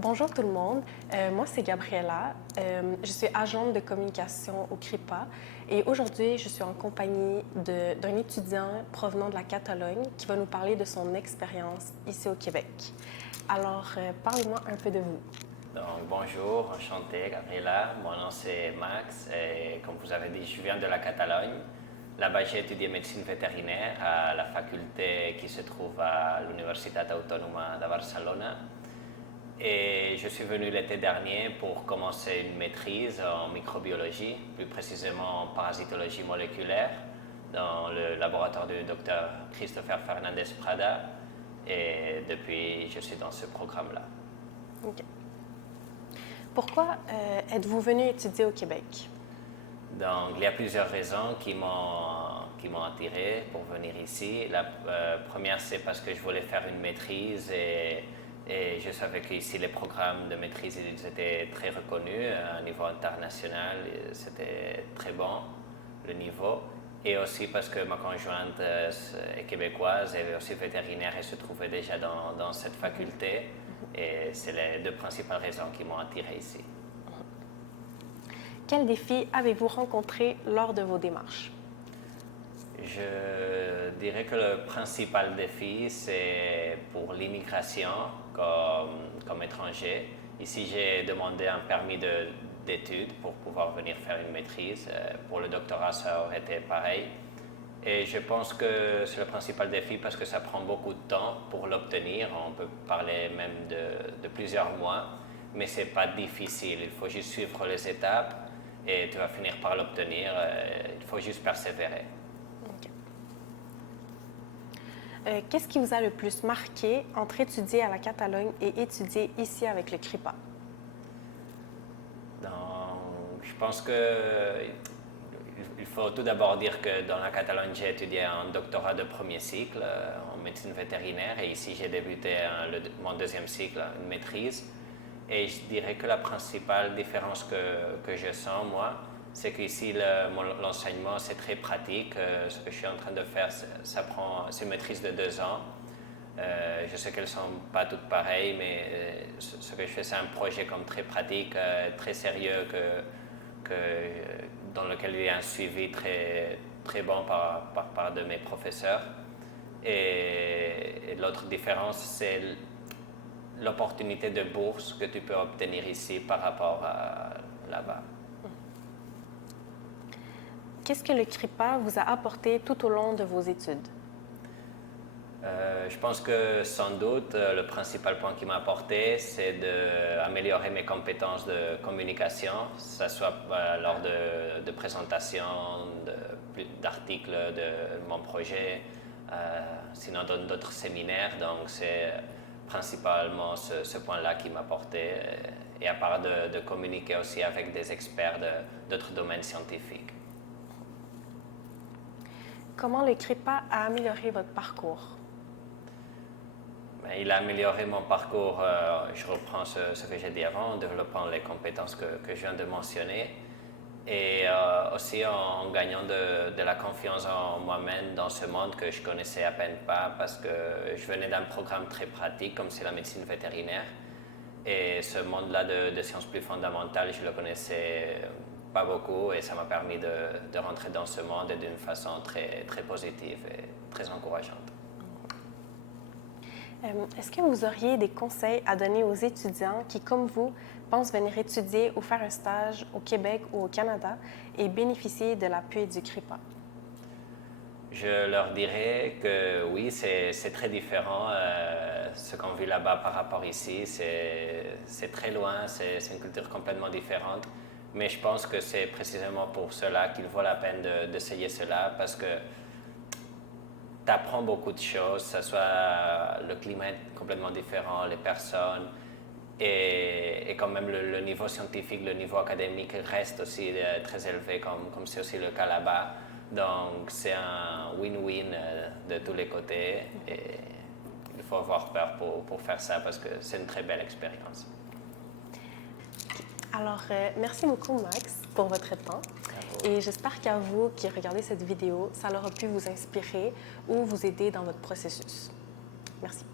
Bonjour tout le monde, moi c'est Gabriella, je suis agente de communication au CRIPA et aujourd'hui je suis en compagnie d'un étudiant provenant de la Catalogne qui va nous parler de son expérience ici au Québec. Alors parlez-moi un peu de vous. Donc, bonjour, enchanté Gabriela, mon nom c'est Max et comme vous avez dit, je viens de la Catalogne. Là-bas, j'ai étudié médecine vétérinaire à la faculté qui se trouve à l'Universitat Autònoma de Barcelona. Et je suis venu l'été dernier pour commencer une maîtrise en microbiologie, plus précisément en parasitologie moléculaire, dans le laboratoire du docteur Christopher Fernandez Prada. Et depuis, je suis dans ce programme-là. Okay. Pourquoi êtes-vous venu étudier au Québec? Donc, il y a plusieurs raisons qui m'ont attiré pour venir ici. La première, c'est parce que je voulais faire une maîtrise et je savais qu'ici, les programmes de maîtrise ils étaient très reconnus à un niveau international. C'était très bon, le niveau. Et aussi parce que ma conjointe est québécoise et aussi vétérinaire et se trouvait déjà dans cette faculté. Et c'est les deux principales raisons qui m'ont attiré ici. Quels défis avez-vous rencontrés lors de vos démarches? Je dirais que le principal défi, c'est pour l'immigration comme étranger. Ici, j'ai demandé un permis d'études pour pouvoir venir faire une maîtrise. Pour le doctorat, ça aurait été pareil. Et je pense que c'est le principal défi parce que ça prend beaucoup de temps pour l'obtenir. On peut parler même de plusieurs mois, mais ce n'est pas difficile. Il faut juste suivre les étapes et tu vas finir par l'obtenir. Il faut juste persévérer. Qu'est-ce qui vous a le plus marqué entre étudier à la Catalogne et étudier ici avec le CRIPA? Donc, je pense qu'il faut tout d'abord dire que dans la Catalogne, j'ai étudié un doctorat de premier cycle en médecine vétérinaire et ici, j'ai débuté mon deuxième cycle, une maîtrise. Et je dirais que la principale différence que je sens, moi, c'est qu'ici, l'enseignement, c'est très pratique. Ce que je suis en train de faire, c'est une maîtrise de 2 ans. Je sais qu'elles ne sont pas toutes pareilles, mais ce que je fais, c'est un projet comme très pratique, très sérieux, dans lequel il y a un suivi très, très bon par de mes professeurs. Et l'autre différence, c'est l'opportunité de bourse que tu peux obtenir ici par rapport à là-bas. Qu'est-ce que le CRIPA vous a apporté tout au long de vos études? Je pense que sans doute, le principal point qui m'a apporté, c'est d'améliorer mes compétences de communication, que ce soit lors de présentations, d'articles de mon projet, sinon dans d'autres séminaires. Donc, c'est principalement ce point-là qui m'a apporté, et à part de communiquer aussi avec des experts d'autres domaines scientifiques. Comment le CRIPA a amélioré votre parcours? Il a amélioré mon parcours, je reprends ce que j'ai dit avant, en développant les compétences que je viens de mentionner et aussi en gagnant de la confiance en moi-même dans ce monde que je connaissais à peine pas parce que je venais d'un programme très pratique comme c'est la médecine vétérinaire et ce monde-là de sciences plus fondamentales, je le connaissais pas beaucoup et ça m'a permis de rentrer dans ce monde d'une façon très, très positive et très encourageante. Est-ce que vous auriez des conseils à donner aux étudiants qui, comme vous, pensent venir étudier ou faire un stage au Québec ou au Canada et bénéficier de l'appui du CRIPA? Je leur dirais que oui, c'est très différent ce qu'on vit là-bas par rapport ici. C'est très loin, c'est une culture complètement différente. Mais je pense que c'est précisément pour cela qu'il vaut la peine d'essayer cela parce que tu apprends beaucoup de choses, que ce soit le climat est complètement différent, les personnes, et quand même le niveau scientifique, le niveau académique reste aussi très élevé, comme c'est aussi le cas là-bas. Donc c'est un win-win de tous les côtés, et il faut avoir peur pour faire ça parce que c'est une très belle expérience. Alors, merci beaucoup, Max, pour votre temps. Et j'espère qu'à vous qui regardez cette vidéo, ça aura pu vous inspirer ou vous aider dans votre processus. Merci.